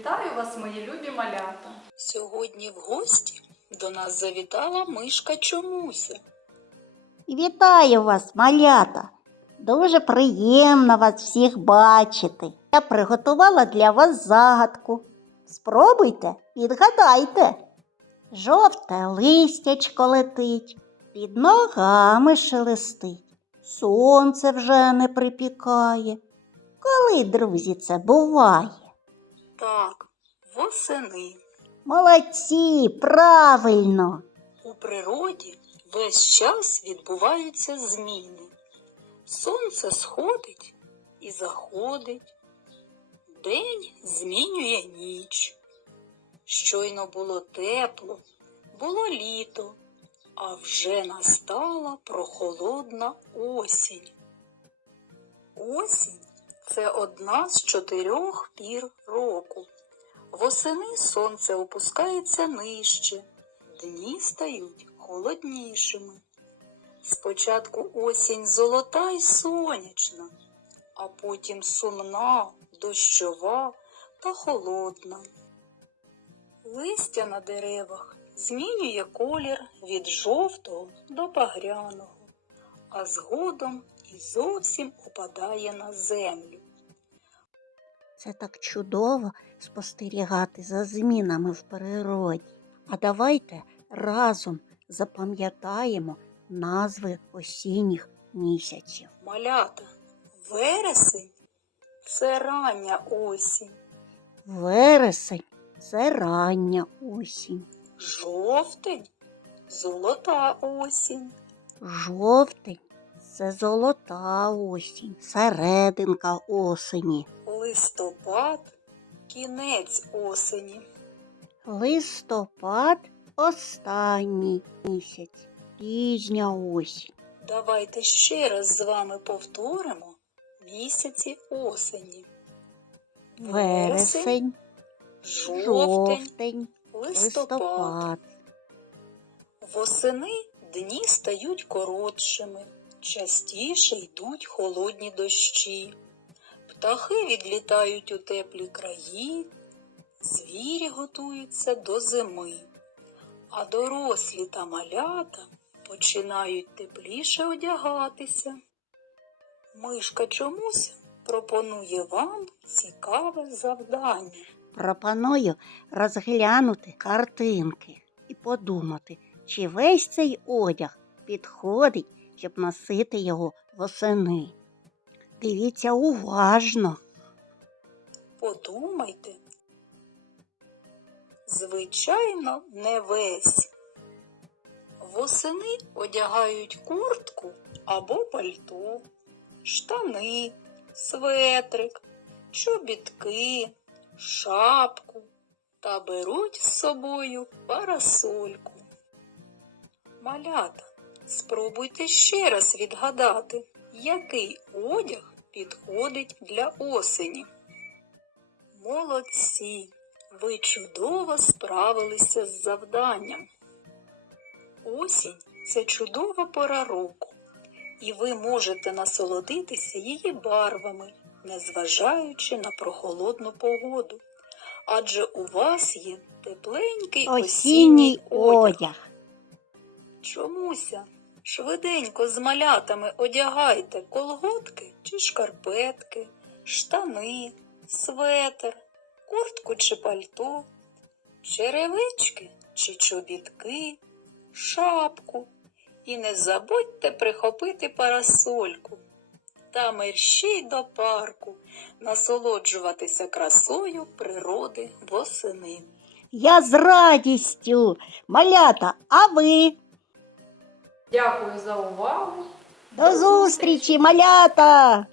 Вітаю вас, мої любі малята. Сьогодні в гості до нас завітала мишка Чомуся. Вітаю вас, малята! Дуже приємно вас всіх бачити. Я приготувала для вас загадку. Спробуйте, відгадайте. Жовте листячко летить, під ногами шелестить. Сонце вже не припікає. Коли, друзі, це буває? Так, восени. Молодці, правильно. У природі весь час відбуваються зміни. Сонце сходить і заходить. День змінює ніч. Щойно було тепло, було літо, а вже настала прохолодна осінь. Осінь це одна з чотирьох пір року. Восени сонце опускається нижче, дні стають холоднішими. Спочатку осінь золота й сонячна, а потім сумна, дощова та холодна. Листя на деревах змінює колір від жовтого до багряного, а згодом і зовсім опадає на землю. Це так чудово спостерігати за змінами в природі. А давайте разом запам'ятаємо назви осінніх місяців. Малята, вересень це рання осінь, Вересень це рання осінь, жовтень золота осінь, жовтень це золота осінь, серединка осені, листопад кінець осені, листопад останній місяць, пізня осінь. Давайте ще раз з вами повторимо місяці осені. Вересень, жовтень, жовтень, листопад. листопад. Восени дні стають коротшими, частіше йдуть холодні дощі. Птахи відлітають у теплі краї, звірі готуються до зими, а дорослі та малята починають тепліше одягатися. Мишка чомусь пропонує вам цікаве завдання. Пропоную розглянути картинки і подумати, чи весь цей одяг підходить, щоб носити його восени. Дивіться уважно. Подумайте. Звичайно, не весь. Восени одягають куртку або пальто, штани, светрик, чобітки, шапку та беруть з собою парасольку. Малята, спробуйте ще раз відгадати, який одяг підходить для осені. Молодці! Ви чудово справилися з завданням. Осінь це чудова пора року, і ви можете насолодитися її барвами, незважаючи на прохолодну погоду. Адже у вас є тепленький осінній, Осінній одяг. одяг. Чомуся швиденько з малятами одягайте колготки чи шкарпетки, штани, светр, куртку чи пальто, черевички чи чобітки, шапку. І не забудьте прихопити парасольку та мерщій до парку, насолоджуватися красою природи восени. Я з радістю. Малята, а ви? Дякую за увагу. До зустрічі, малята!